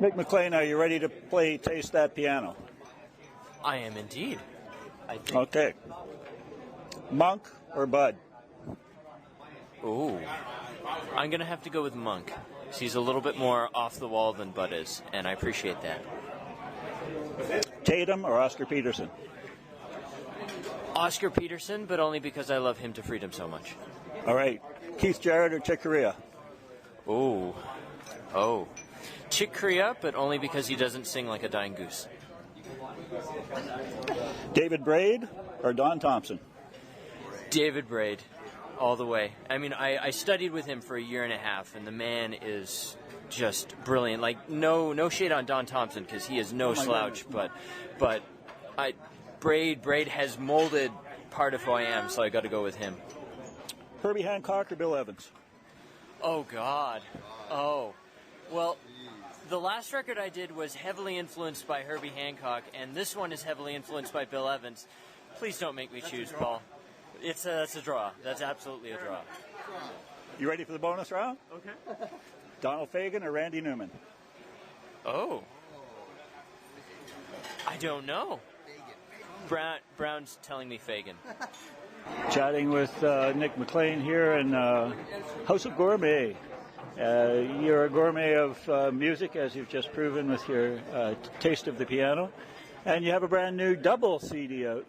Nick Maclean, are you ready to play Taste That Piano? I am indeed. I think. Okay. Monk or Bud? Ooh. I'm going to have to go with Monk. He's a little bit more off the wall than Bud is, and I appreciate that. Tatum or Oscar Peterson? Oscar Peterson, but only because I love Hymn to Freedom so much. All right. Keith Jarrett or Chick Corea? Ooh. Oh. Chick Corea, but only because he doesn't sing like a dying goose. David Braid or Don Thompson? David Braid, all the way. I mean, I studied with him for a year and a half, and the man is just brilliant. Like, no shade on Don Thompson, because he is no slouch, but Braid has molded part of who I am, so I got to go with him. Herbie Hancock or Bill Evans? Oh, God. Oh. Well, the last record I did was heavily influenced by Herbie Hancock, and this one is heavily influenced by Bill Evans. Please don't make me choose, Paul. It's a draw. That's absolutely a draw. You ready for the bonus round? Okay. Donald Fagen or Randy Newman? Oh. I don't know. Brown's telling me Fagen. Chatting with Nick Maclean here in House of Gourmet. You're a gourmet of music, as you've just proven with your Taste of the Piano. And you have a brand new double CD out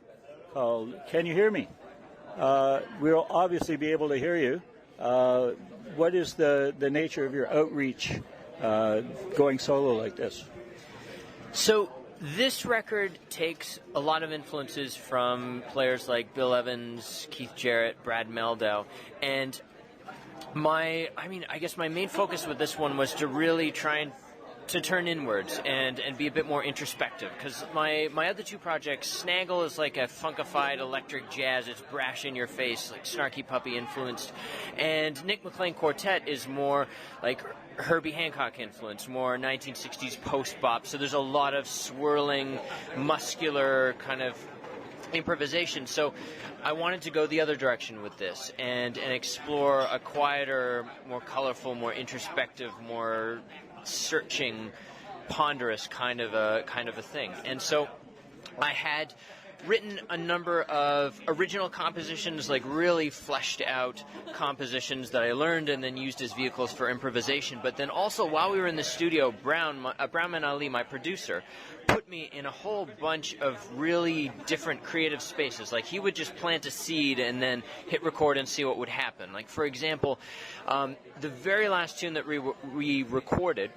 called Can You Hear Me? We'll obviously be able to hear you. What is the nature of your outreach going solo like this? So this record takes a lot of influences from players like Bill Evans, Keith Jarrett, Brad Mehldau, and I guess my main focus with this one was to really try to turn inwards and be a bit more introspective, because my other two projects, Snaggle is like a funkified electric jazz. It's brash in your face, like Snarky Puppy influenced, and Nick Maclean Quartet is more like Herbie Hancock influenced, more 1960s post-bop. So there's a lot of swirling, muscular kind of improvisation. So I wanted to go the other direction with this and explore a quieter, more colorful, more introspective, more searching, ponderous kind of a thing. And so I had written a number of original compositions, like really fleshed out compositions that I learned and then used as vehicles for improvisation. But then also, while we were in the studio, Brownman Ali, my producer, put me in a whole bunch of really different creative spaces. Like, he would just plant a seed and then hit record and see what would happen. Like, for example, the very last tune that we recorded,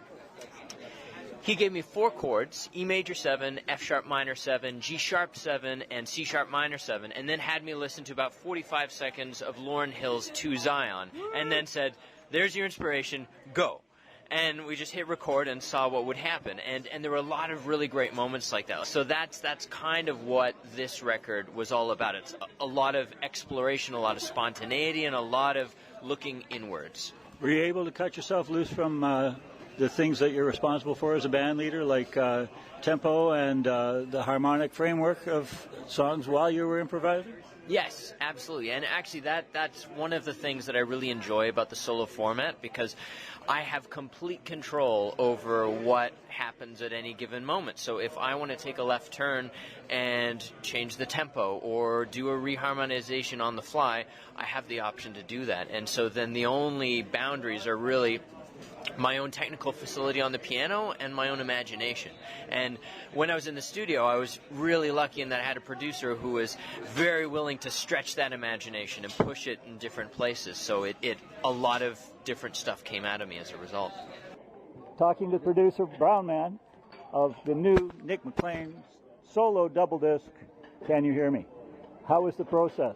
he gave me 4 chords: E major 7, F sharp minor 7, G sharp 7, and C sharp minor 7, and then had me listen to about 45 seconds of Lauryn Hill's To Zion, and then said, "There's your inspiration, go." And we just hit record and saw what would happen. And there were a lot of really great moments like that. So that's kind of what this record was all about. It's a lot of exploration, a lot of spontaneity, and a lot of looking inwards. Were you able to cut yourself loose from the things that you're responsible for as a band leader, like tempo and the harmonic framework of songs while you were improvising? Yes, absolutely. And actually that's one of the things that I really enjoy about the solo format, because I have complete control over what happens at any given moment. So if I want to take a left turn and change the tempo or do a reharmonization on the fly, I have the option to do that. And so then the only boundaries are really my own technical facility on the piano and my own imagination. And when I was in the studio, I was really lucky in that I had a producer who was very willing to stretch that imagination and push it in different places. So a lot of different stuff came out of me as a result. Talking to producer Brownman of the new Nick Maclean solo double disc, Can You Hear Me? How was the process?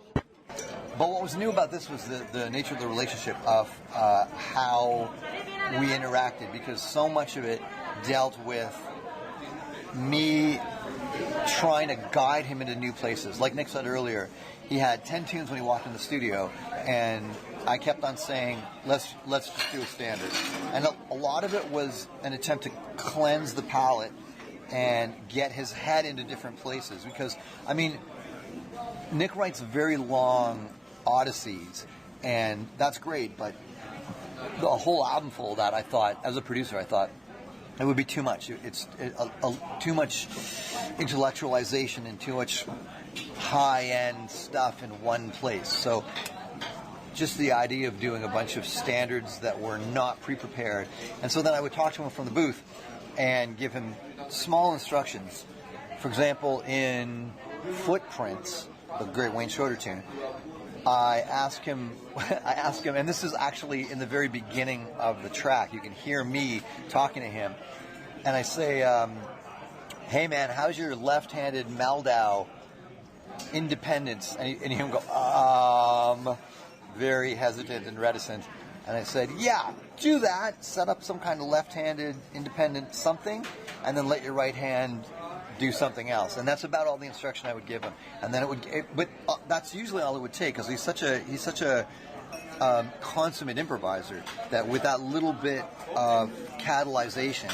But what was new about this was the nature of the relationship, of how we interacted, because so much of it dealt with me trying to guide him into new places. Like Nick said earlier, he had 10 tunes when he walked in the studio, and I kept on saying, let's just do a standard. And a lot of it was an attempt to cleanse the palette and get his head into different places. Because, I mean, Nick writes very long odysseys, and that's great, but the whole album full of that, I thought, as a producer, I thought, It would be too much. Too much intellectualization and too much high-end stuff in one place. So just the idea of doing a bunch of standards that were not pre-prepared. And so then I would talk to him from the booth and give him small instructions. For example, in Footprints, the great Wayne Shorter tune, I ask him, and this is actually in the very beginning of the track. You can hear me talking to him, and I say, "Hey man, how's your left-handed Meldau independence?" And he'll go, very hesitant and reticent. And I said, "Yeah, do that. Set up some kind of left-handed independent something, and then let your right hand do something else." And that's about all the instruction I would give him. And then but that's usually all it would take, because he's such a consummate improviser that with that little bit of catalyzation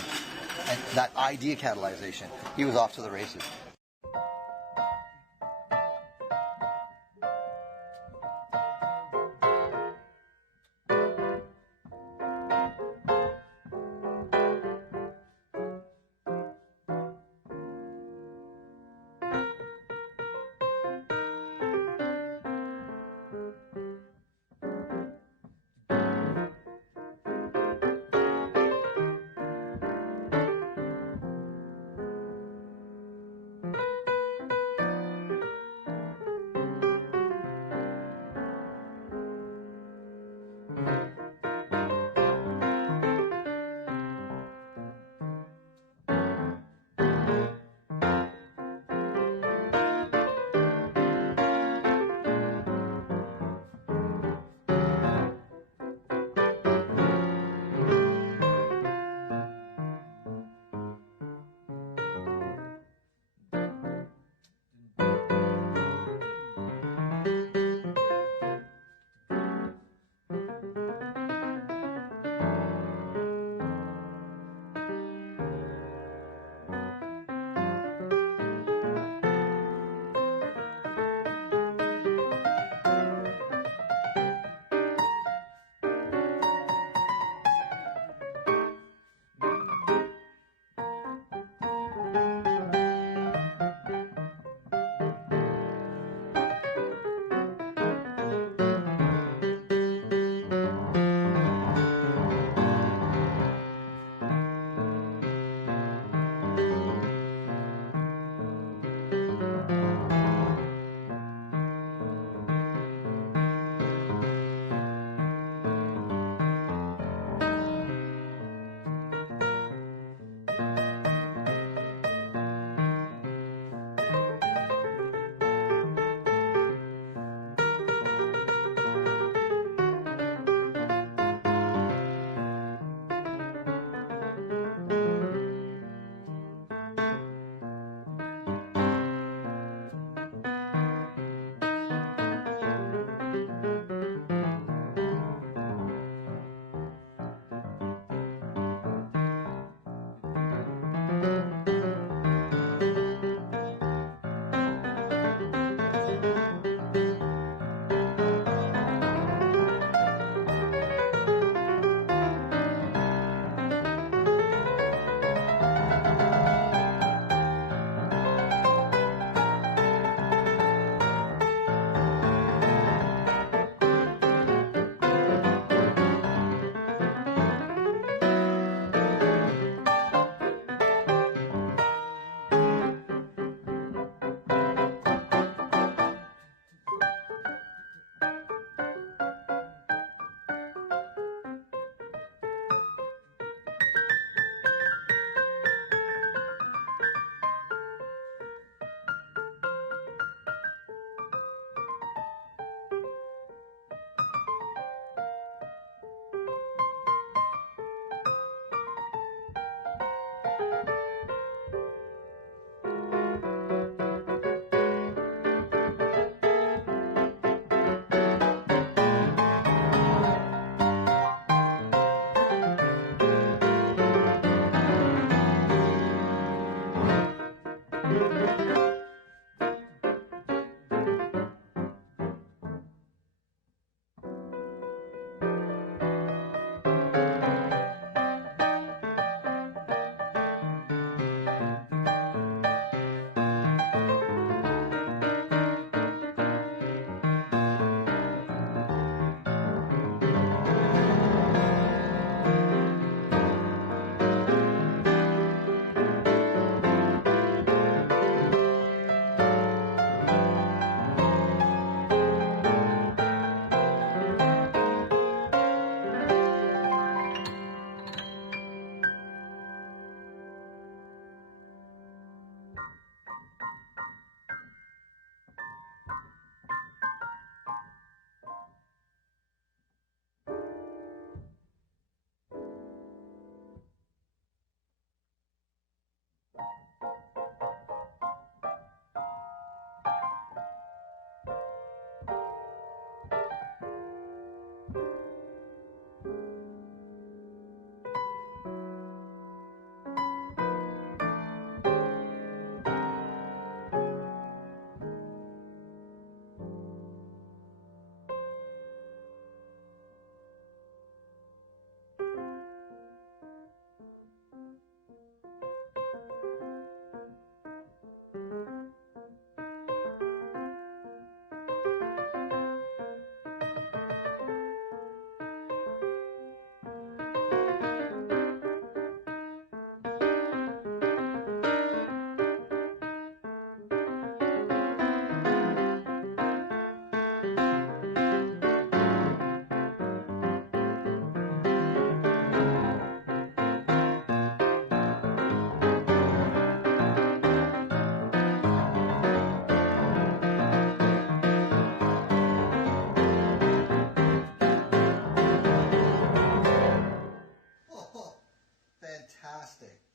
and that idea catalyzation, he was off to the races.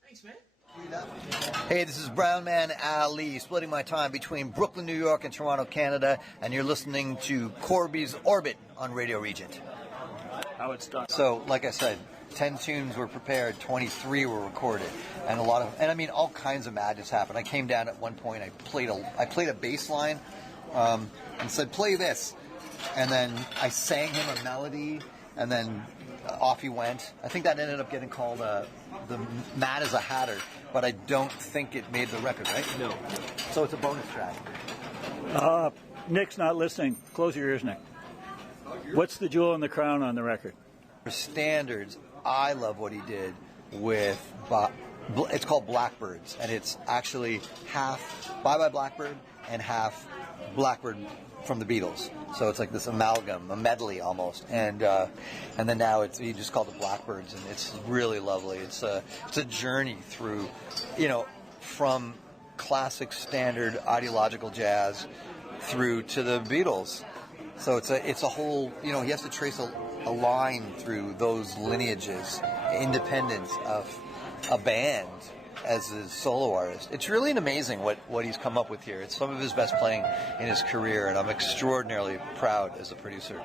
Thanks, man. Hey, this is Brownman Ali, splitting my time between Brooklyn, New York, and Toronto, Canada, and you're listening to Corby's Orbit on Radio Regent. How it's done. So, like I said, 10 tunes were prepared, 23 were recorded, and all kinds of madness happened. I came down at one point, I played a bass line, and said, play this, and then I sang him a melody, and then off he went. I think that ended up getting called the Mad as a Hatter, but I don't think it made the record, right? No. So it's a bonus track. Nick's not listening. Close your ears, Nick. What's the jewel in the crown on the record? For standards, I love what he did with, it's called Blackbirds, and it's actually half Bye Bye Blackbird and half Blackbird from the Beatles. So it's like this amalgam, a medley almost, and then now he just called it Blackbirds, and it's really lovely. It's a journey through, from classic standard ideological jazz through to the Beatles. So it's a whole, he has to trace a line through those lineages, independent of a band as a solo artist. It's really amazing what he's come up with here. It's some of his best playing in his career, and I'm extraordinarily proud as a producer.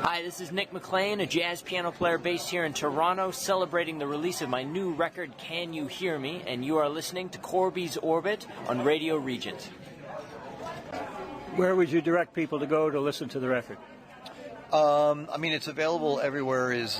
Hi, this is Nick Maclean, a jazz piano player based here in Toronto, celebrating the release of my new record, Can You Hear Me? And you are listening to CORBY'S Orbit on Radio Regent. Where would you direct people to go to listen to the record? I mean, it's available everywhere. It's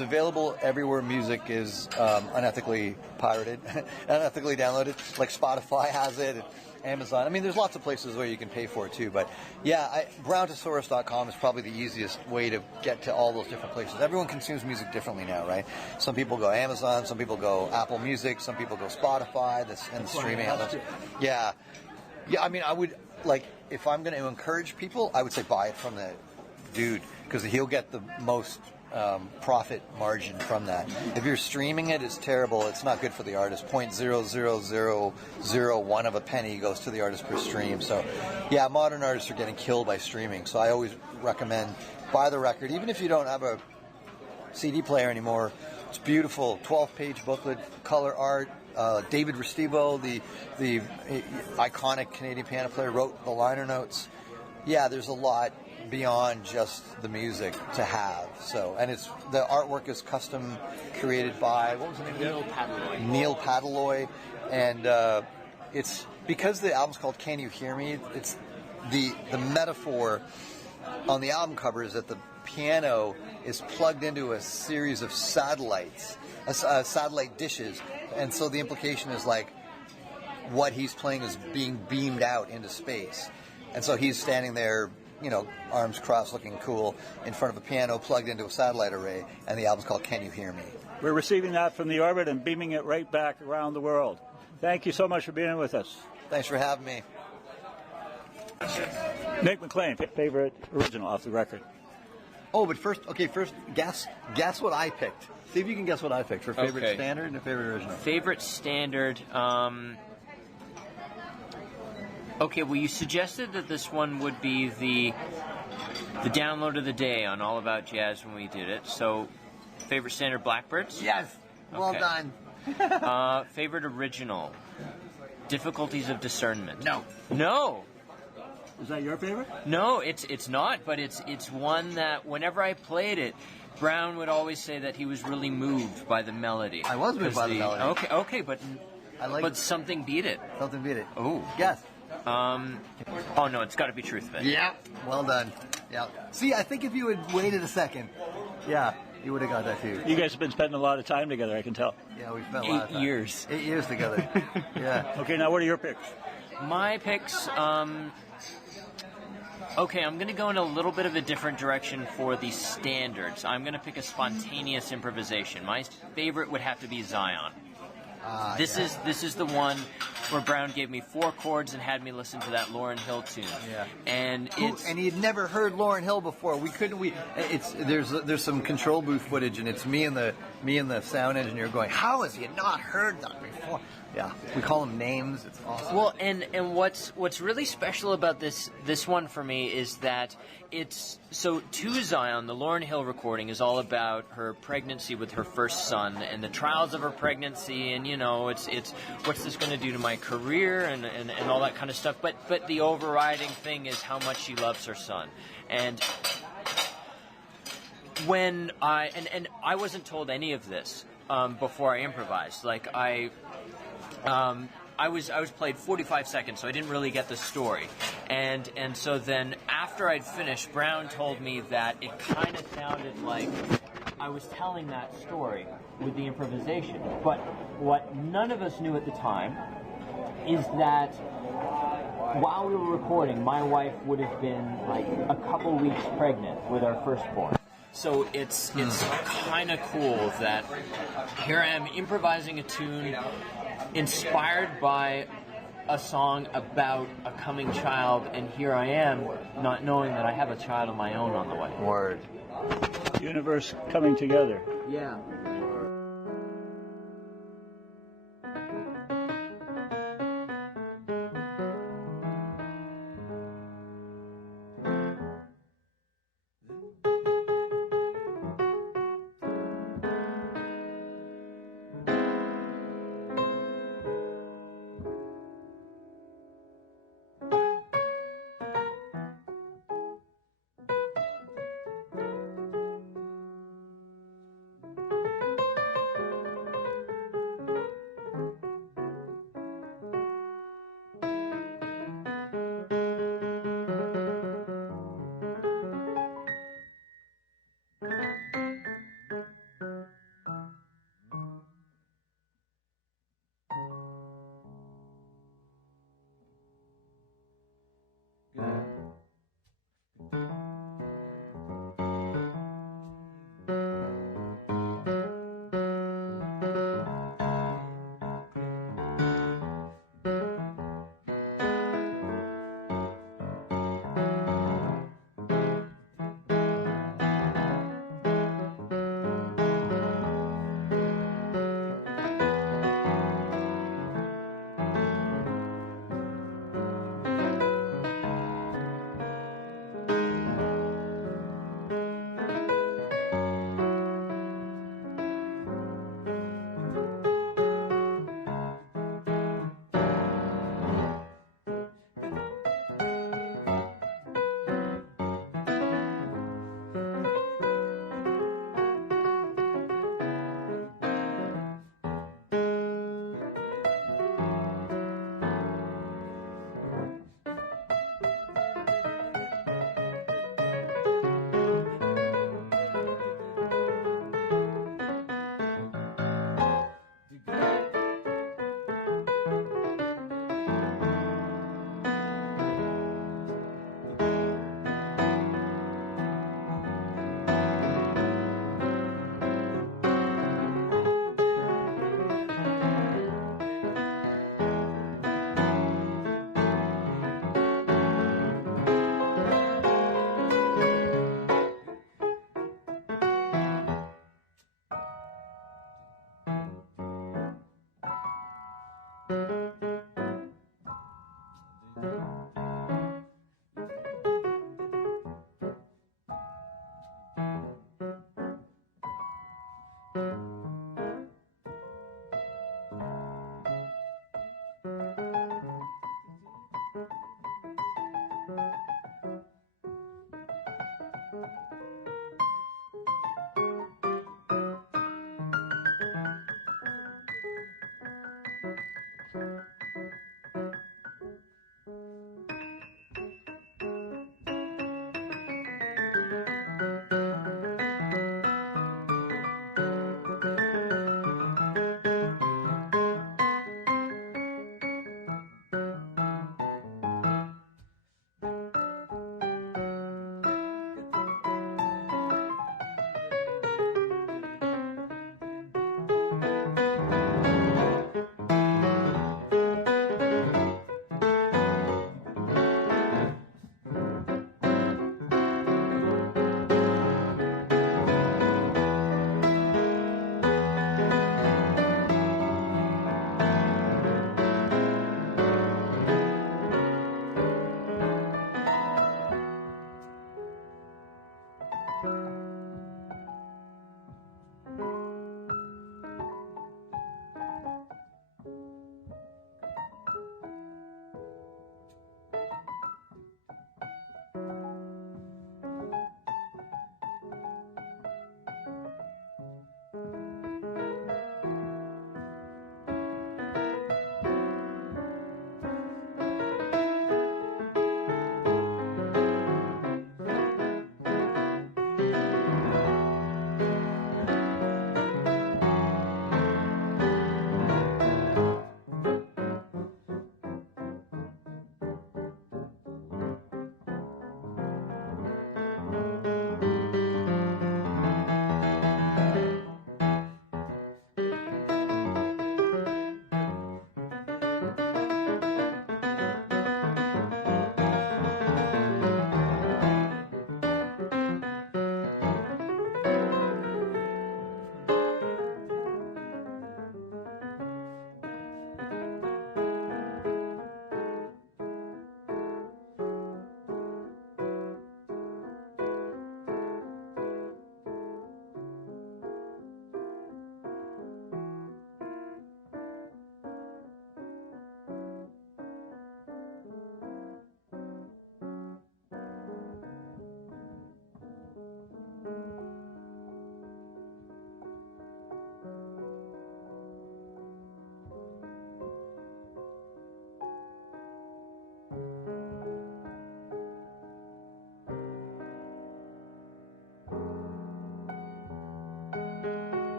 available everywhere music is unethically pirated, unethically downloaded. Like Spotify has it, and Amazon. I mean, there's lots of places where you can pay for it too. But yeah, Browntasauras.com is probably the easiest way to get to all those different places. Everyone consumes music differently now, right? Some people go Amazon, some people go Apple Music, some people go Spotify, and the streaming outlets. Yeah. I mean, I would if I'm going to encourage people, I would say buy it from the dude, because he'll get the most profit margin from that. If you're streaming it, it's terrible. It's not good for the artist. 0.00001 of a penny goes to the artist per stream. So, yeah, modern artists are getting killed by streaming. So I always recommend buy the record, even if you don't have a CD player anymore. It's beautiful. 12-page booklet, color art. David Restivo, the iconic Canadian piano player, wrote the liner notes. Yeah, there's a lot beyond just the music to have. So, and the artwork is custom created by, what was the name? Neil Padaloy. And it's because the album's called Can You Hear Me? It's the metaphor on the album cover is that the piano is plugged into a series of satellites, satellite dishes, and so the implication is like what he's playing is being beamed out into space, and so he's standing there, arms crossed, looking cool, in front of a piano plugged into a satellite array, and the album's called Can You Hear Me? We're receiving that from the orbit and beaming it right back around the world. Thank you so much for being with us. Thanks for having me. Nick Maclean, favorite original off the record. Oh, but first, guess what I picked. See if you can guess what I picked for favorite standard and favorite original. Favorite standard. Okay, well, you suggested that this one would be the download of the day on All About Jazz when we did it. So, favorite standard, Blackbirds? Yes. Well done. Favorite original? Difficulties of Discernment. No. No. Is that your favorite? No, it's not, but it's one that whenever I played it, Brown would always say that he was really moved by the melody. I was moved by the melody. Okay, but something beat it. Something beat it. Oh. Yes. Oh no, it's got to be Truth of It. Yeah. Well done. Yeah. See, I think if you had waited a second, yeah, you would have got that too. You guys have been spending a lot of time together, I can tell. Yeah, we spent a lot of time. 8 years. 8 years together. Yeah. Okay, now what are your picks? My picks, okay, I'm going to go in a little bit of a different direction for the standards. I'm going to pick a spontaneous improvisation. My favorite would have to be Zion. This is the one where Brown gave me 4 chords and had me listen to that Lauryn Hill tune. Yeah. And he had never heard Lauryn Hill before. There's some control booth footage, and it's me and the sound engineer going, how has he not heard that before? Yeah, we call them names. It's awesome. Well, and what's really special about this one for me is that it's so To Zion, the Lauryn Hill recording is all about her pregnancy with her first son and the trials of her pregnancy, and it's what's this going to do to my career and all that kind of stuff. But the overriding thing is how much she loves her son. And when I wasn't told any of this before I improvised. Like I was played 45 seconds, so I didn't really get the story. And so then after I'd finished, Brown told me that it kind of sounded like I was telling that story with the improvisation. But what none of us knew at the time is that while we were recording, my wife would have been like a couple weeks pregnant with our firstborn. So it's kind of cool that here I am improvising a tune inspired by a song about a coming child, and here I am not knowing that I have a child of my own on the way. Word. Universe coming together. Yeah.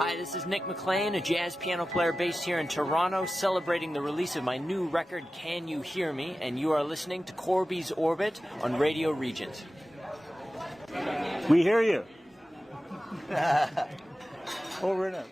Hi, this is Nick Maclean, a jazz piano player based here in Toronto, celebrating the release of my new record, Can You Hear Me? And you are listening to Corby's Orbit on Radio Regent. We hear you. Over and out.